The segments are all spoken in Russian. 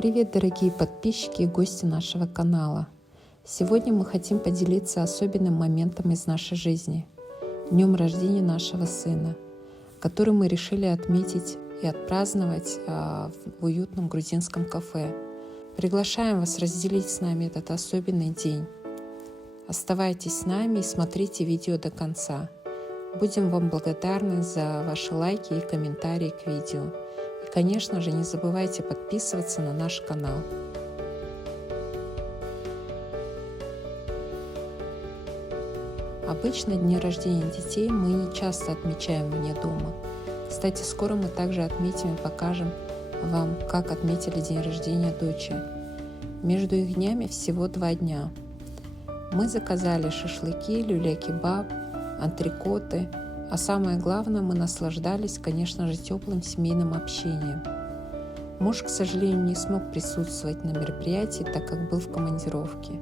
Привет, дорогие подписчики и гости нашего канала! Сегодня мы хотим поделиться особенным моментом из нашей жизни – днем рождения нашего сына, который мы решили отметить и отпраздновать в уютном грузинском кафе. Приглашаем вас разделить с нами этот особенный день. Оставайтесь с нами и смотрите видео до конца. Будем вам благодарны за ваши лайки и комментарии к видео. И, конечно же, не забывайте подписываться на наш канал. Обычно дни рождения детей мы не часто отмечаем вне дома. Кстати, скоро мы также отметим и покажем вам, как отметили день рождения дочери. Между их днями всего 2 дня. Мы заказали шашлыки, люля-кебаб, антрикоты, а самое главное, мы наслаждались, конечно же, теплым семейным общением. Муж, к сожалению, не смог присутствовать на мероприятии, так как был в командировке.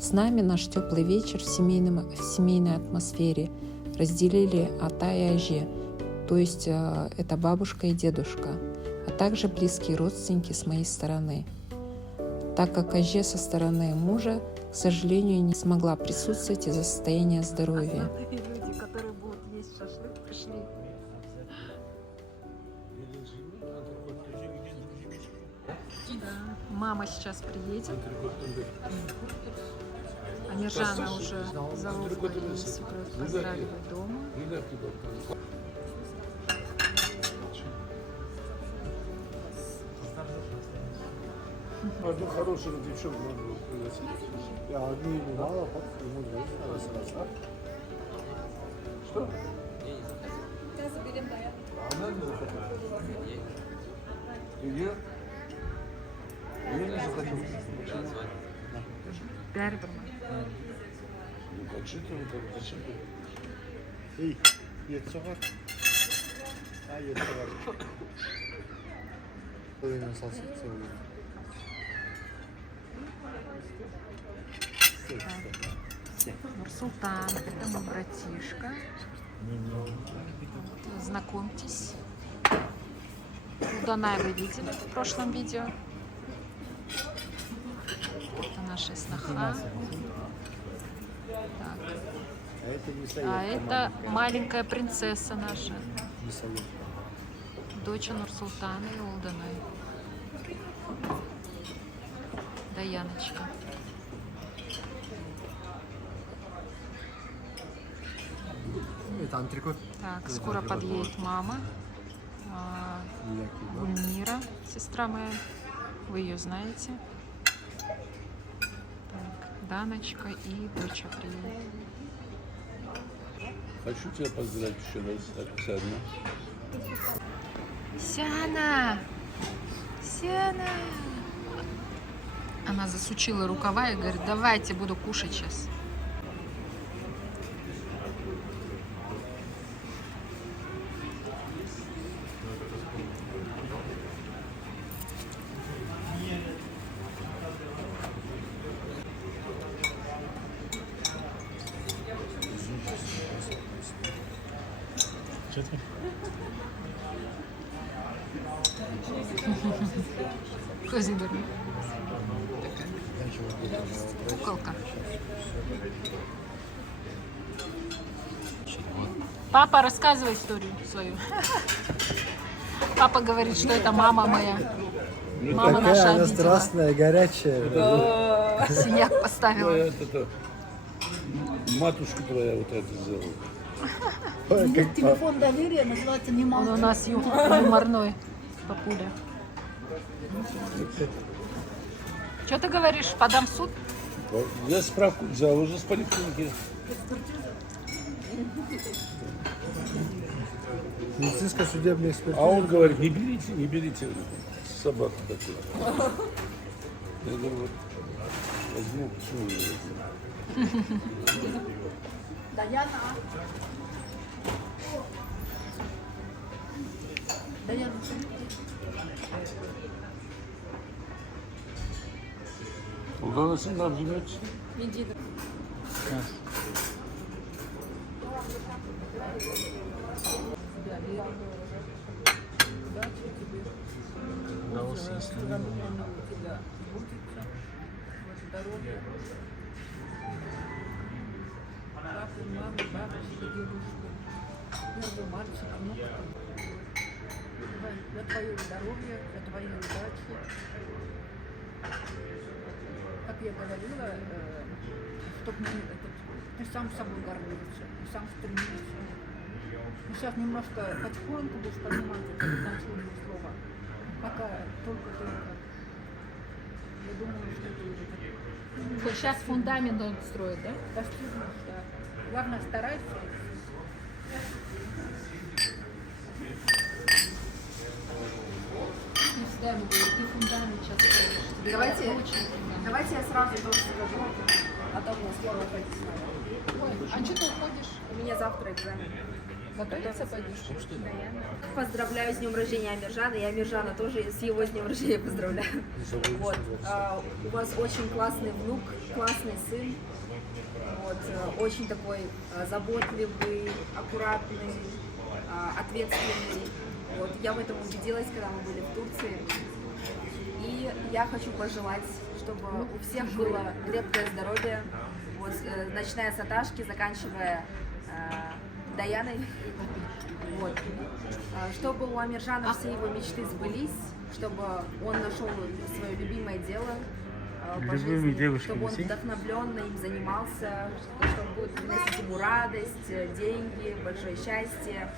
С нами наш теплый вечер в семейной атмосфере разделили ата и аже, то есть это бабушка и дедушка, а также близкие родственники с моей стороны. Так как аже со стороны мужа, к сожалению, не смогла присутствовать из-за состояния здоровья. Люди, которые будут есть шашлык, пришли. Да. Мама сейчас приедет. А Миржана уже заловку и свекровь поздравили дома. Одну хорошую девчонку надо было пригласить. Я одну ему мало, ему раз. Что? Она не захотела. Ее? Ее не захотела. Почему? Ну как же ты вот так? Зачем ты? Эй, яйцо. Яйцо. Половина салфетки. Нурсултан, это мой братишка. Вот, знакомьтесь. Улданай вы видели в прошлом видео. Это наша сноха. Так. А это маленькая принцесса наша. Дочь Нурсултана и Улданай. Даяночка. Это антрикот. Так, скоро подъедет мама. Гульмира, сестра моя. Вы ее знаете. Так, Даночка и дочь приедет. Хочу тебя поздравить еще раз, так, Сяна. Сяна! Сяна! Она засучила рукава и говорит, давайте, буду кушать сейчас. Козидор. Куколка. Папа, рассказывай историю свою. Папа говорит, что это мама моя. Мама Такая наша она обидела. страстная, горячая. Синяк поставила. Матушка твоя вот это сделала. Телефон доверия называется «Не Он молчи». у нас юморной папуля. Что ты говоришь? Подам в суд? Я справку взял уже с поликлиники. Медицинская судебная А экспертиза. он говорит, не берите собаку такую. Я говорю, вот, возьму, почему не возьму? Даяна. Даяна. Уголосом нам живете? Иди. удовольствие, если Всего не доброго у тебя сбудется. Вот здоровья. Папы, мамы, бабушки, дедушки. Первый мальчик, внук. За твое здоровье, за твою удачу. Как я говорила, чтобы ты сам собой гордился, ты сам стремился. Ты сейчас немножко потихоньку будешь понимать это значение слова. Пока только-только. Я думаю, что ты уже Вот сейчас фундамент он строит, да? достигнешь, да. Главное, старайся. Я всегда ему говорю, ты фундамент сейчас строишь. Тебе Давайте, очень фундамент. давайте я сразу тоже скажу, а то у нас скоро уходить надо. Ой, а что ты уходишь? У меня завтра экзамен. Готовиться пойдешь? Поздравляю с днем рождения Амиржана. Я Амиржана тоже с его с днем рождения поздравляю. Вот. У вас очень классный внук, классный сын. Вот. Очень такой заботливый, аккуратный, ответственный. Вот. Я в этом убедилась, когда мы были в Турции. И я хочу пожелать, чтобы у всех было крепкое здоровье, вот, начиная с Аташки, заканчивая Даяной. Вот. Чтобы у Амиржана все его мечты сбылись, чтобы он нашел свое любимое дело по жизни, чтобы он вдохновленно им занимался, чтобы будет приносить ему радость, деньги, большое счастье,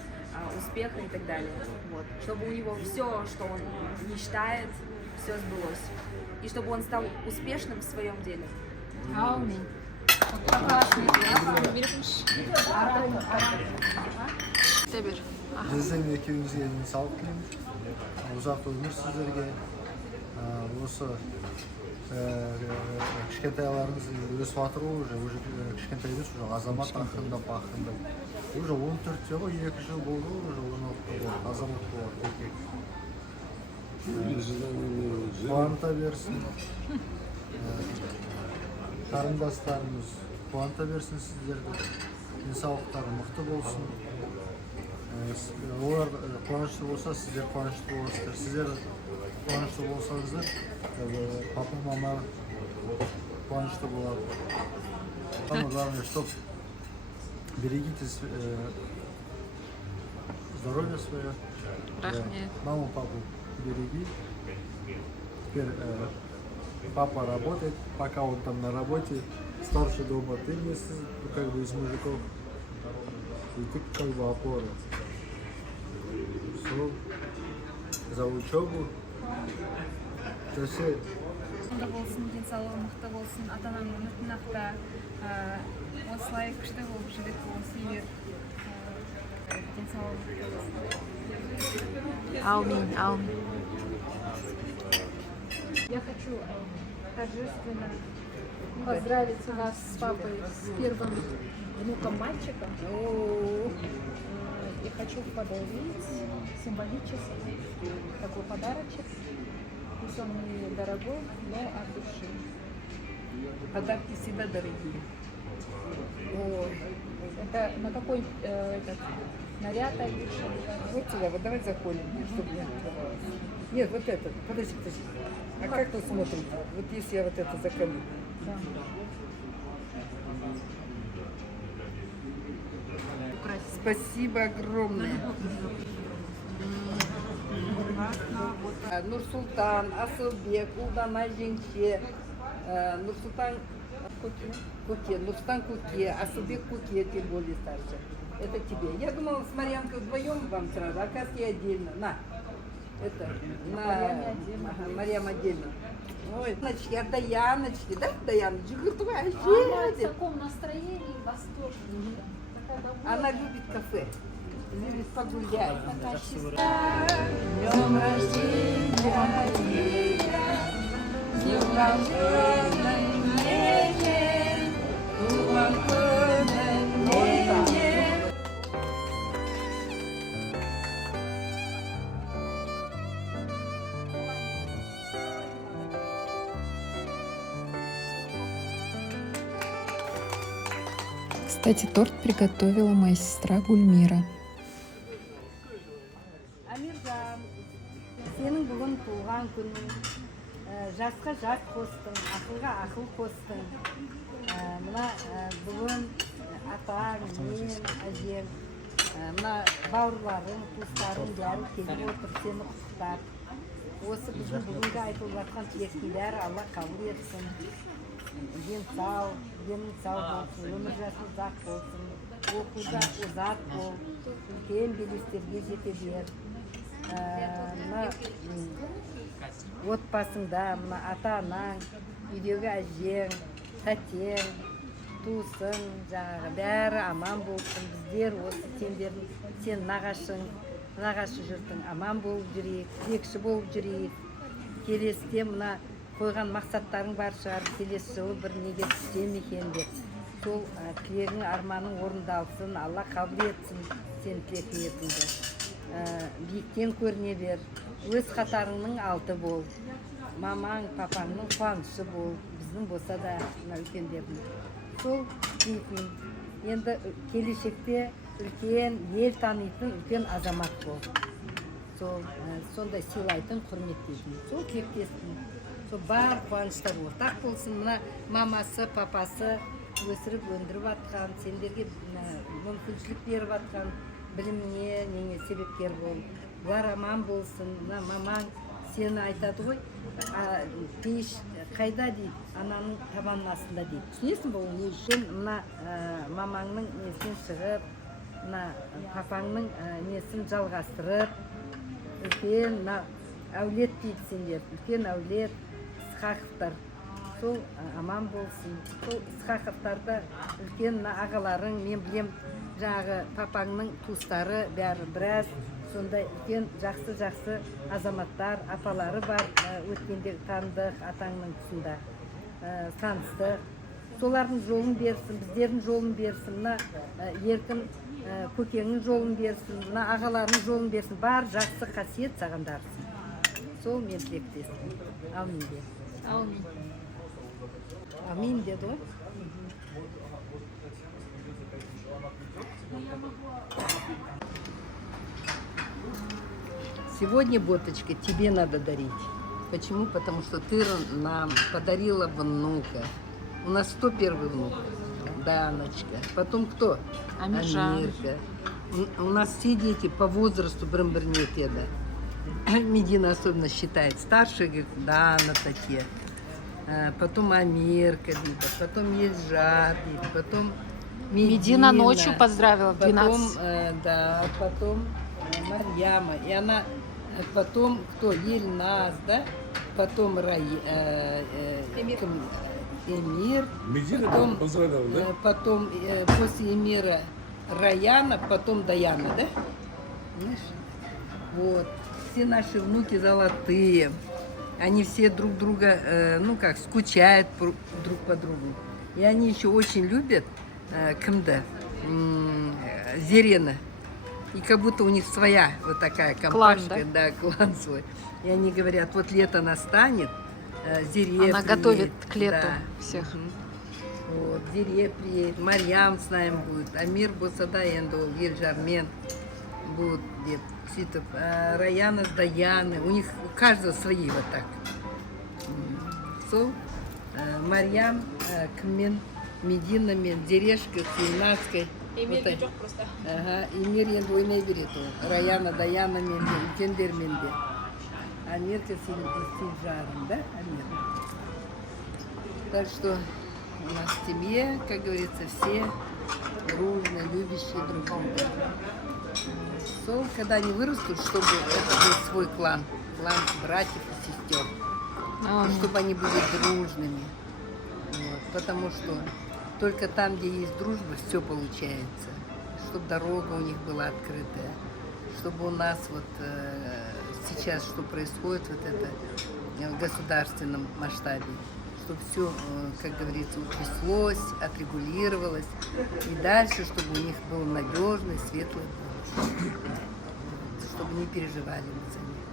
успеха и так далее. Вот. Чтобы у него все, что он мечтает, все сбылось. И чтобы он стал успешным в своем деле. Аминь. Тебер. Біздің екеумізге денсаулық тілейміз. Ұзақ өмір сіздерге. Осы кішкентайларыңыз өсіп жатыр ғой, уже кішкентай емес, уже азамат ақырындап. Уже 14-те ғой, 2 жыл болды ғой, уже 16-та болды, азамат болады. Қуанта берсін. Қарындастарымыз қуанта берсін сіздерді. Денсаулықтары мықты болсын. Олар қуанышты болса, сіздер қуанышты боласыздар. Сіздер қуанышты болсаңыздар, папа, мама қуанышты болады. Самое главное, чтобы берегите здоровье свое. Маму, папу береги. Теперь папа работает, пока он там на работе, старший дома, ты вместе, как бы из мужиков. И ты как бы опора. Все. За учебу. За все. Сонда болсын, денсаулығы мықты болсын, ата-ананың үмітін ақта, осылай күшті болып жүреді осы егер денсаулығы мықты болсын. Аминь, аминь. Я хочу торжественно поздравить вас с папой с первым внуком-мальчиком. И хочу подарить символический такой подарочек. Пусть он не дорогой, но от души. Подарки всегда дорогие. Это на какой этот наряд одежды? Вот сюда, вот давай заходим, чтобы не открывалось. Нет, вот это, подожди. А как вы смотрите? Вот если я вот это заколю. Да. Спасибо огромное. Нурсултан, Асылбек, Улдана Женше, Нурсултан Куке, Нурсултан Куке, Асылбек Куке, тем более старше. Это тебе. Я думала, с Марьянкой вдвоем вам сразу, а оказывается, отдельно. На. Это, на Марьям отдельно. Ой, Яночки, а Даяночки, да, Даяночки? Она в таком настроении восторженная. Она любит кафе, любит погулять. Днем рождения тебя, с днем рождения, Кстати, торт приготовила моя сестра Гульмира. Амиржан, сенің бүгін жасқа жас қостың, ақылға ақыл қостың. Мына бүгін атаң, мен, әжем, мына бауырларың, туыстарың бәрі келіп отыр, сені құттықтап. Осы біздің бүгінгі айтылып жатқан тілектің бәрі Алла қабыл етсін. Ден сау болсын, өмір жасың ұзақ болсын, оқуда ұзақ бол, үлкен белестерге жете бер. Мына отбасыңда, мына ата-анаң, үйдегі әжең, тәтең, туысың, жаңағы бәрі аман болсын. Біздер осы сен нағашы жұртың аман болып жүрейік, тілекші болып жүрейік. Келесіде мына қойған мақсаттарың бар шығар, келесі жылы бір неге түссем екен деп. Сол тілегің, арманың орындалсын, Алла қабыл етсін сен тілек ниетіңді. Биіктен көріне бер, өз қатарыңның алты бол. Мамаң, папаңның қуанышы бол, біздің болса да үлкендердің. Сол дейтін, енді келешекте үлкен, ел танитын үлкен азамат бол. Сондай сыйлайтын, құрметтейтін. Сол тілектестің. Сол бар қуаныштар ортақ болсын. Мына мамасы, папасы өсіріп, өндіріп атқан, сендерге мүмкіншілік беріп атқан біліміне, неңе себепкер бол. Бұлар аман болсын. Мына мамаң сені айтады ғой, пеш қайда дейді, ананың табанның астында дейді. Түсінесің бұл не үшін? Мына мамаңның несін шығып, мына папаңның несін жалғастырып, үлкен әулет дейді сендер, үлкен әулет, Исхақовтар. Сол аман болсын. Сол Исхақовтарда үлкен ағаларың, мен білем, жағы папаңның туыстары бәрі біраз сондай үлкен жақсы азаматтар, апалары бар, өткенде таныдық атаңның тұсында, таныстық. Солардың жолын берсін, біздердің жолын берсін, мына еркін көкеңнің жолын берсін, мына ағаларының жолын берсін, бар жақсы қасиет саған дарсын. Сол мен тілектестім. Аумин де. Аумин. Амин деді ғой. Сегодня, Боточка, тебе надо дарить. Почему? Потому что ты нам подарила внука. У нас кто первый внук? Даночка. Потом кто? Амиржан. Амирка. У нас все дети по возрасту брымбырнетеда. Медина особенно считает. Старшие, говорит, Дана такие. Потом Амирка, потом Ельжар, потом Медина ночью поздравила в 12. Потом Марьяма. И она, потом кто? Ельназ, да? Потом Эмир. Медина Потом, поздравлял, да? Потом после Эмира Раяна, потом Даяна, да? Знаешь? Вот. Все наши внуки золотые. Они все друг друга, скучают друг по другу. И они еще очень любят кімді? Зерена. И как будто у них своя вот такая компашка. Клан, да? Да, клан свой. И они говорят, вот лето настанет, Зере Она приедет. готовит к лету Да. всех. Вот, Зере приедет, Марьям с нами будет, Амир Босада Эндол, Ельжармен будут где-то. Раяна с Даяны, у них у каждого свои вот так. Сол, Марьям, Кмен, Медина, Мен, Дерешка, Сейнатской. Эмир жоқ просто. Ага, Эмир енді оймай береді ол. Раяна, Даяна менде, үлкендер менде. Амирка Сейнжарым, да, Амир? Так что у нас в семье, как говорится, все дружно, любящие друг друга. Сол, когда они вырастут, чтобы это был свой клан братьев и сестер, чтобы они были дружными, вот, потому что только там, где есть дружба, все получается, чтобы дорога у них была открытая, чтобы у нас вот сейчас, что происходит вот это в государственном масштабе, чтобы все, как говорится, утряслось, отрегулировалось, и дальше, чтобы у них было надежное, светлое будущее, чтобы не переживали мы за них.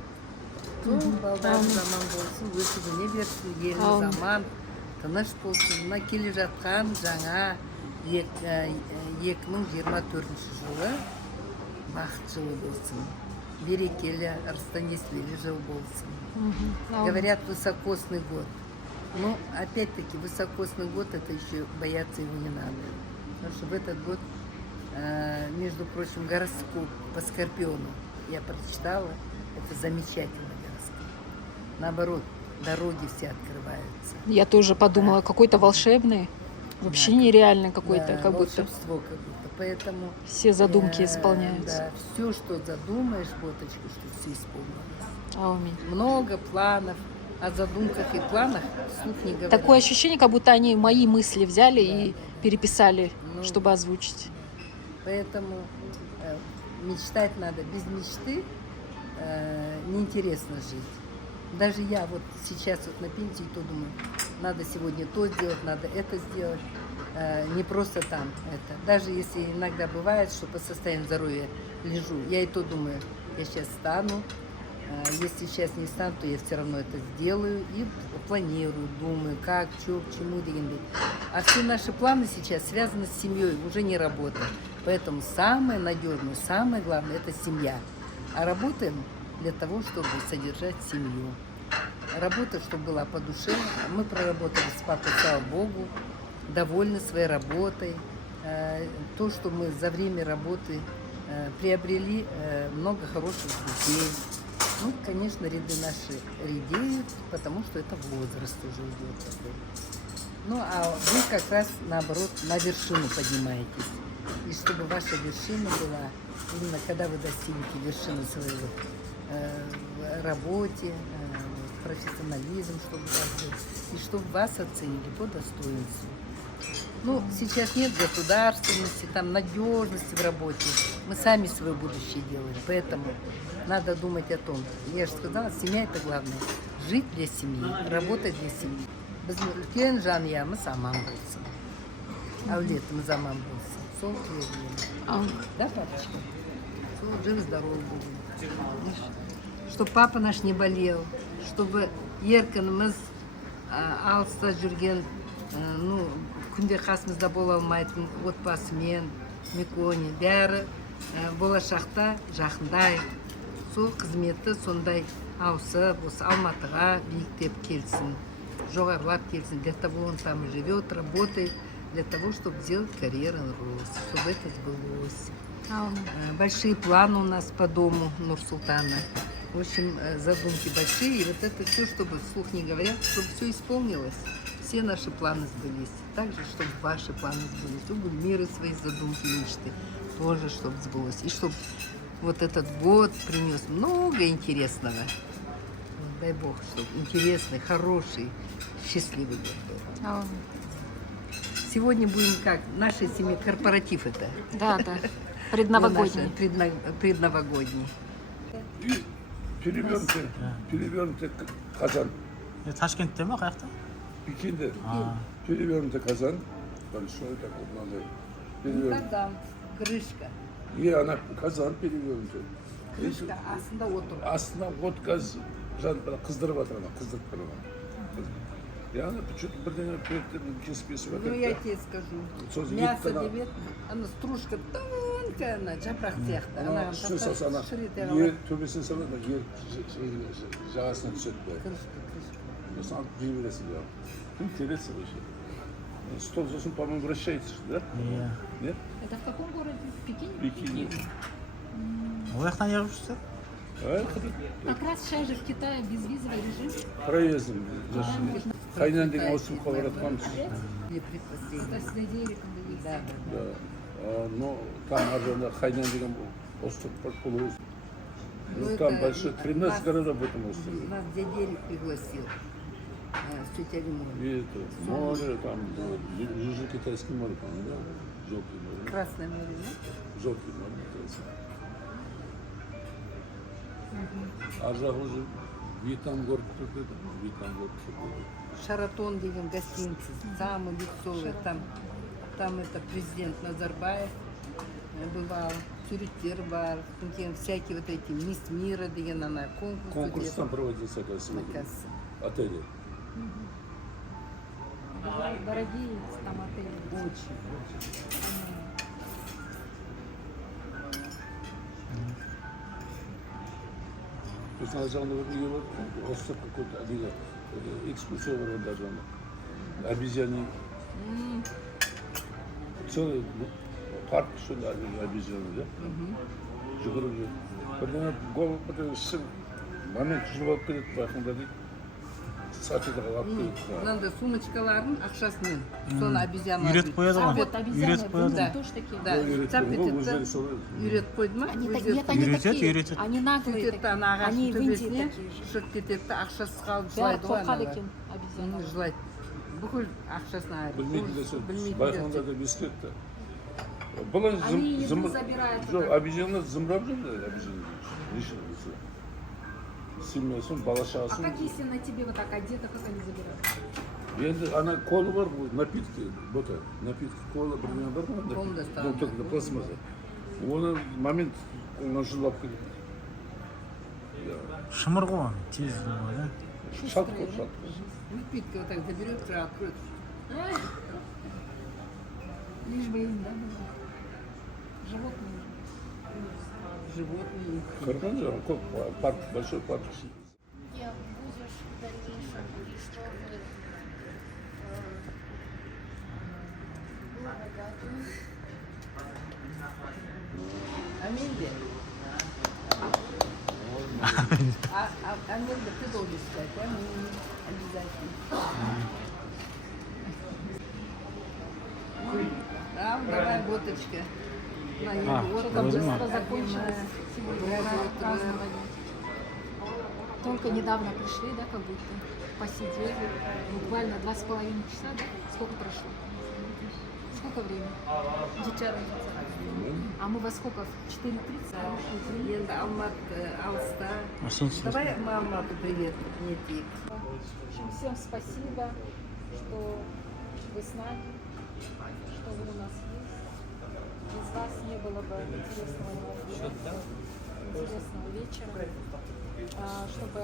Сол балдар заман болсын, өсігіне берсін, елі заман, тыныш болсын. Мына келе жатқан жаңа 2024 жылы бақыт жылы болсын. Берекелі, ырыстан естілі жыл болсын. Говорят, высокосный год. Но опять-таки высокосный год, это еще бояться его не надо. Потому что в этот год, между прочим, гороскоп по Скорпиону я прочитала. Это замечательный гороскоп. Наоборот, дороги все открываются. Я тоже подумала, какой-то волшебный, вообще нереальный какой-то, Да, как будто волшебство как будто. Поэтому все задумки исполняются. Да, все, что задумаешь, Боточка, что все исполнилось. Аминь. Много планов. О задумках и планах вслух не говорят. Такое ощущение, как будто они мои мысли взяли Да. и переписали, Ну, чтобы озвучить. Поэтому мечтать надо. Без мечты неинтересно жить. Даже я вот сейчас вот на пенсии, то думаю, надо сегодня то сделать, надо это сделать. Не просто там это. Даже если иногда бывает, что по состоянию здоровья лежу, я и то думаю, я сейчас встану. Если сейчас не стану, то я все равно это сделаю и планирую, думаю, как, что, к чему. А все наши планы сейчас связаны с семьей, уже не работа. Поэтому самое надежное, самое главное – это семья. А работаем для того, чтобы содержать семью. Работа, чтобы была по душе. Мы проработали с папой, слава Богу, довольны своей работой. То, что мы за время работы приобрели много хороших детей. Ну, конечно, ряды наши редеют, потому что это возраст уже идет такой. Ну, а вы как раз, наоборот, на вершину поднимаетесь. И чтобы ваша вершина была, именно когда вы достигнете вершины своей работе, профессионализм, чтобы у вас был, и чтобы вас оценили по достоинству. Ну, сейчас нет государственности, там надежности в работе. Мы сами свое будущее делаем, поэтому надо думать о том. Я же сказала, семья это главное. Жить для семьи, работать для семьи. Biz үлкен жанұямыз аман болсын. Әулетіміз аман болсын. Сол тілегім. Да, папочка? Сол жив-здоров будем. Чтобы папа наш не болел, чтобы еркініміз алыста жүрген, ну, күнде қасымызда бола алмайтын отбасымен, Меконе, бәрі болашақта жақындайық. Сол қызметті сондай ауысып, осы Алматыға биіктеп келсін, жоғарылап келсін, для того он там и живет, работает, для того, чтобы сделать карьерный рост, чтобы это сбылось. Большие планы у нас по дому Нур-Султана. В общем, задумки большие, и вот это все, чтобы вслух не говорят, чтобы все исполнилось. Все наши планы сбылись. Также, чтобы ваши планы сбылись. У Гульмиры свои задумки, мечты тоже, чтобы сбылось. И чтобы вот этот год принес много интересного. Дай Бог, чтобы интересный, хороший, счастливый год был. Сегодня будем как? В нашей семье корпоратив это. Да, да. Предновогодний. Предновогодний. И перевернутый казан. Ташкентте ме, қаяқта? Пекинде. Перевернутый казан. Большой такой, надо. Перевернутый. Казан, крышка. И она казан перевернутый. Крышка, астында отыр. Астына от газ қыздырып жатыр, ана қыздырып тұр ана. И она почему-то бірдеңе кеспесіп Ну, жатыр. я тебе скажу. Сосын Мясо еттен деп еді, ана стружка тонкая, ана жапырақ сияқты. Ана үстіне салса, ана төбесіне салады, жағасына түседі. Крышка. Сосын алып жей бересің. Интересно вообще. Стол сосын, по-моему, вращается, да? Нет? Это в каком городе? В Пекине? Пекине. Ол жақтан неғып жүрсіздер? Как раз сейчас же в Китае безвизовый режим. Проездом зашли. Хайнан деген ауысымға баратқанбыз. Или предпоследний. Да, да. Да. Но там ар Хайнан деген остров полуостров. Ну, Ну, там это большой, 13 городов в этом острове. Нас дядя Эрик пригласил. С тетей Римой. И это море, там Южно-Китайское море, по-моему, да? Желтое море. Красное море, да? Желтое море называется. А жағы уже Вьетнам город какой-то, Вьетнам город какой-то. Шаратон деген гостиница, самый люксовый. Там это президент Назарбаев бывал, Тюреттер бар, всякие вот эти мисс мира деген ана конкурс. Конкурс там проводился, оказывается, на кассе. в отеле. Дорогие там отели. Очень. Mesela canlı bir yer var. Ostak какой-то değil. Экскурсия var orada canlı. Обезьяны. Целый парк şöyle обезьяны da. Жүгіріп жүр. Бірдеңе гол бітіріп ішіп, момент жүріп алып келеді, байқыңда дейді. Сатыда алып келеді. Мынандай сумочкаларын ақшасымен. Соны обезьяна. Үйретіп қояды ғой. Вот обезьяны Үйретіп қояды да. ғой. Тоже такие. Да, цап етеді. Үйретіп қойды ма? Они, өздері нет, они Үйретеді, такие. үйретеді. Они наглые сөйтеді такие. ана ағаштың Они в Индии төбесіне такие же. шығып кетеді да ақшасыз қалып Да, жылайды ғой қорқады аналар. екен обезьяна. Жылайды. Бүкіл ақшасын айырып. Білмейтін де сол. Білмейтін Байқыңда да ескертті. Бұлай Они еду забирают. жоқ, обезьяна зымырап жүр да, обезьяна. Неше болса. Семьясын, бала А шағасын. как если на тебе вот так одета, как они забирают? Енді ана колы бар ғой, напитки, бота, напитки, кола бірдеңе бар ғой. Қолында ұстаған. Бұл только пластмасса. Оны момент қолынан жұлып алып келеді. Шымыр ғой оны, тез ғой, да? Шалт қой, шалт қой. Выпитка вот так заберет, сразу откроет. Лишь бы им, да, было. Животные. Животные. Көрген жоқ, көп парк, большой парк. Я будешь в дальнейшем, и что вы благодатны. Амельда. Амельда, ты должен сказать, а мы обязательно. Да, давай, водочка. Что-то Быстро закончилось. Сегодня праздновали. Только недавно пришли, да, как будто посидели. Буквально 2,5 часа, да? Сколько прошло? Сколько времени? А мы во сколько? В 4:30? Енді Алматы, Алста. Машинчик. Давай Алмату привет не тик. В общем, всем спасибо, что вы с нами, что вы у нас есть. Без вас не было бы интересного вечера. Чтобы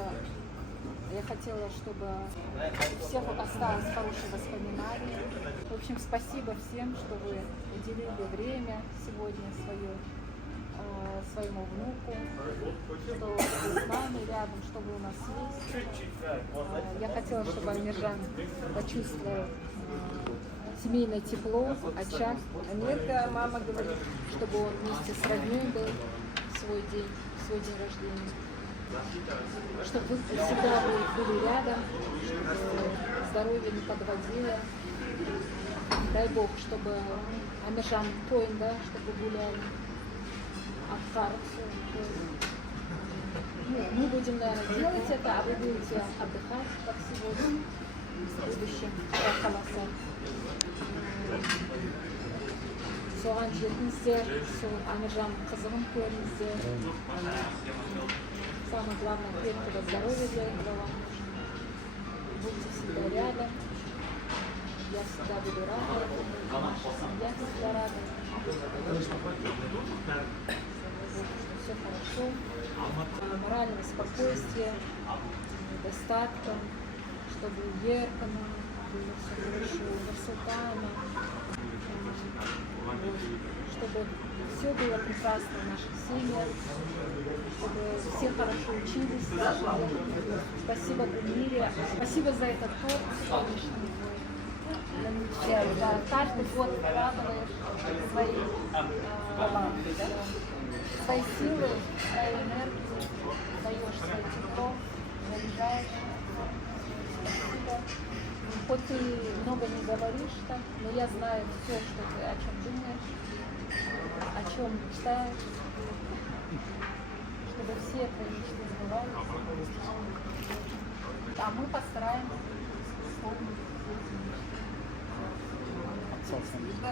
я хотела, чтобы у всех осталось хорошее воспоминание. В общем, спасибо всем, что вы уделили время сегодня своему внуку, что вы с нами рядом, что вы у нас есть. Я хотела, чтобы Амиржан почувствовал семейное тепло, очаг. Амелька, мама говорит, Чтобы он вместе с родней был в свой день рождения. Чтобы вы всегда были рядом, чтобы здоровье не подводило. Дай Бог, чтобы Амиржан Тойн, да, чтобы гуляли. Абхар. Мы будем, наверное, делать это, а вы будете отдыхать, как сегодня, в будущем. Рахаласа. Соған жетіңіздер, сол Амиржан қызығын көріңіздер. Самое главное, крепкого здоровья для этого. Будьте всегда рядом. Я всегда буду рада. Наша семья всегда рада. Все хорошо. Морального спокойствия, достатка, чтобы у Еркана было все хорошо, у Нурсултана, чтобы все было прекрасно в наших семьях, чтобы все хорошо учились. Спасибо Гульмире, спасибо за этот торт солнечный. Да, каждый год вкладываешь свои силы, свою энергию, даешь свое тепло, заряжаешь. Спасибо. Хоть ты много не говоришь так, но я знаю все, что ты о чем думаешь, о чем мечтаешь, чтобы все твои мечты сбывались. А мы постараемся исполнить все эти мечты.